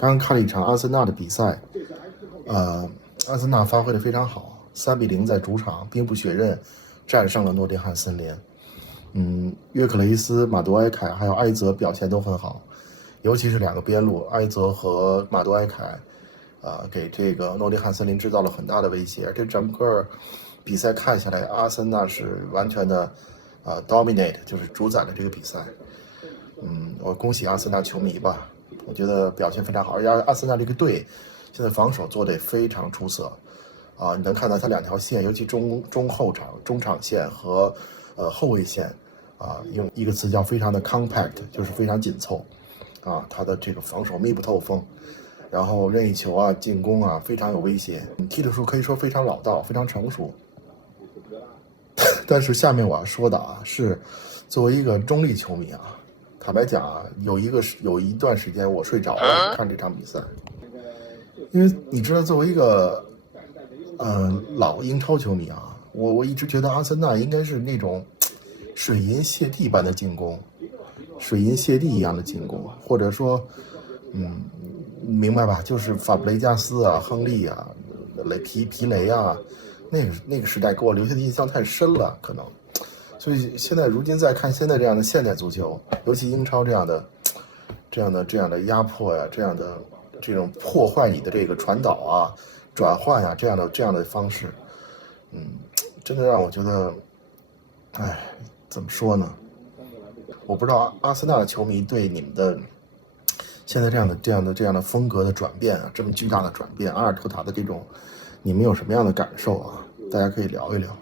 刚刚看了一场阿森纳的比赛，阿森纳发挥的非常好，3-0在主场兵不血刃战胜了诺丁汉森林。约克雷斯、马多埃凯还有埃泽表现都很好，尤其是2个边路埃泽和马多埃凯，给这个诺丁汉森林制造了很大的威胁。这整个比赛看下来，阿森纳是完全的dominate， 就是主宰了这个比赛。我恭喜阿森纳球迷吧，我觉得表现非常好。而阿森纳这个队现在防守做得也非常出色你能看到他2条线，尤其中场线和后卫线用一个词叫非常的 compact， 就是非常紧凑他的这个防守密不透风，然后任意球进攻非常有威胁，踢的时候可以说非常老道，非常成熟。但是下面我要说的是作为一个中立球迷坦白讲有一段时间我睡着了看这场比赛，因为你知道作为一个老英超球迷我一直觉得阿森纳应该是那种水银泻地般的进攻，水银泻地一样的进攻，或者说明白吧，就是法布雷加斯亨利皮雷那个时代给我留下的印象太深了，可能，所以现在如今再看现在这样的现代足球，尤其英超这样的压迫这种破坏你的这个传导转换这样的方式，真的让我觉得，怎么说呢？我不知道阿森纳的球迷对你们的现在这样的风格的转变这么巨大的转变，阿尔特塔的这种，你们有什么样的感受大家可以聊一聊。